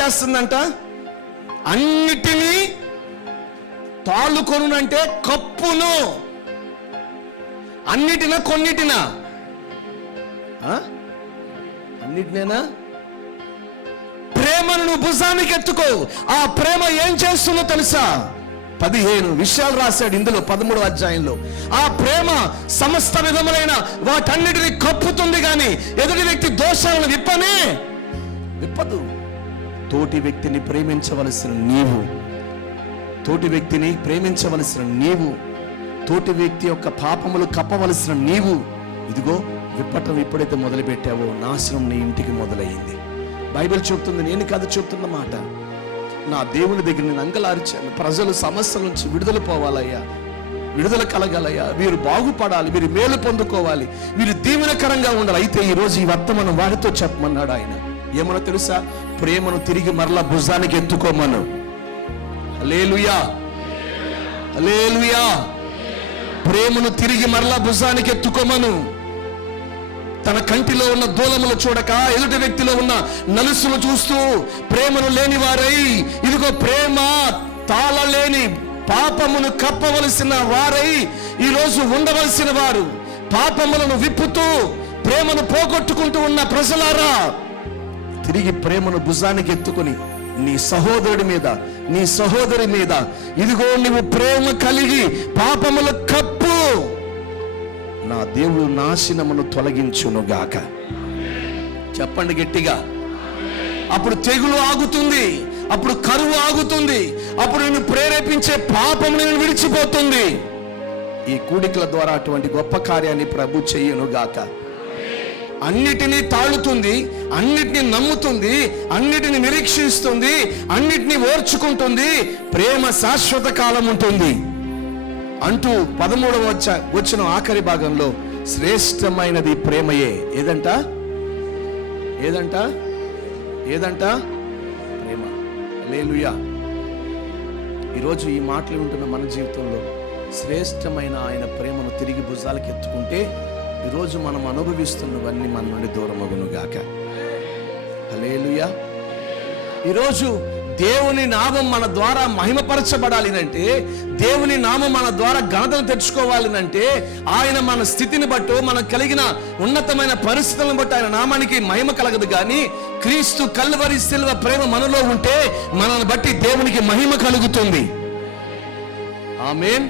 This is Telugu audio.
చేస్తుందంట? అన్నిటినీ తాళుకొనునంటే కప్పును. అన్నిటినా కొన్నిటినా? అన్నిటినేనా? ప్రేమను నువ్వు భుజానికి ఎత్తుకో. ఆ ప్రేమ ఏం చేస్తుందో తెలుసా? 15 విషయాలు రాశాడు ఇందులో 13వ అధ్యాయంలో. ఆ ప్రేమ సమస్త విధములైన వాటన్నిటిని కప్పుతుంది, కానీ ఎదుటి వ్యక్తి దోషాలను విప్పదు. తోటి వ్యక్తిని ప్రేమించవలసిన నీవు, తోటి వ్యక్తిని ప్రేమించవలసిన నీవు, తోటి వ్యక్తి యొక్క పాపములు కప్పవలసిన నీవు, ఇదిగో విప్పటం ఎప్పుడైతే మొదలు పెట్టావో నాశనం నీ ఇంటికి మొదలయ్యింది. బైబిల్ చెప్తుంది, నేను కాదు చెప్తున్న మాట. నా దేవుని దగ్గర నేను అంగలార్చాను. ప్రజలు సమస్యల నుంచి విడుదల పోవాలయ్యా, విడుదల కలగాలయ్యా, వీరు బాగుపడాలి, వీరు మేలు పొందుకోవాలి, వీరు దీవెనకరంగా ఉండాలి. అయితే ఈరోజు ఈ వర్తమానం వారితో చెప్పమన్నాడు ఆయన. ఏమన్నా తెలుసా? ప్రేమను తిరిగి మరలా భుజానికి ఎత్తుకోమను. హల్లెలూయా, హల్లెలూయా. ప్రేమను తిరిగి మరలా భుజానికి ఎత్తుకోమను. తన కంటిలో ఉన్న దూలములు చూడక ఎదుటి వ్యక్తిలో ఉన్న నలుసును చూస్తూ ప్రేమను లేని వారై, ఇదిగో ప్రేమ తాళలేని పాపమును కప్పవలసిన వారై ఈరోజు ఉండవలసిన వారు పాపములను విప్పుతూ ప్రేమను పోగొట్టుకుంటూ ఉన్న ప్రజలారా, తిరిగి ప్రేమను భుజానికి ఎత్తుకుని నీ సహోదరుడి మీద, నీ సహోదరి మీద, ఇదిగో నువ్వు ప్రేమ కలిగి పాపములు కప్పు. నా దేవుడు నాశనమును తొలగించునుగాక. చెప్పండి గట్టిగా. అప్పుడు తెగులు ఆగుతుంది, అప్పుడు కరువు ఆగుతుంది, అప్పుడు నేను ప్రేరేపించే పాపము నేను విడిచిపోతుంది. ఈ కూడికల ద్వారా అటువంటి గొప్ప కార్యాన్ని ప్రభు చెయ్యనుగాక. అన్నిటినీ తాళుతుంది, అన్నిటినీ నమ్ముతుంది, అన్నిటిని నిరీక్షిస్తుంది, అన్నిటినీ ఓర్చుకుంటుంది. ప్రేమ శాశ్వత కాలం ఉంటుంది అంటూ 13వ వచనం ఆఖరి భాగంలో శ్రేష్టమైనది ప్రేమయే. ఏదంట? ప్రేమ. హల్లెలూయా. ఈరోజు ఈ మాటలు ఉంటున్న మన జీవితంలో శ్రేష్టమైన ఆయన ప్రేమను తిరిగి భుజాలకు ఎత్తుకుంటే ఈరోజు మనం అనుభవిస్తున్నవన్నీ మన నుండి దూరమగునుగాక. హల్లెలూయా. ఈరోజు దేవుని నామం మన ద్వారా మహిమపరచబడాలి అంటే, దేవుని నామం మన ద్వారా ఘనతను తెచ్చుకోవాలినంటే, ఆయన మన స్థితిని బట్టి, మనకు కలిగిన ఉన్నతమైన పరిస్థితులను బట్టి ఆయన నామానికి మహిమ కలగదు. కానీ క్రీస్తు కల్వరి శిలువ ప్రేమ మనలో ఉంటే మనల్ని బట్టి దేవునికి మహిమ కలుగుతుంది. ఆమేన్.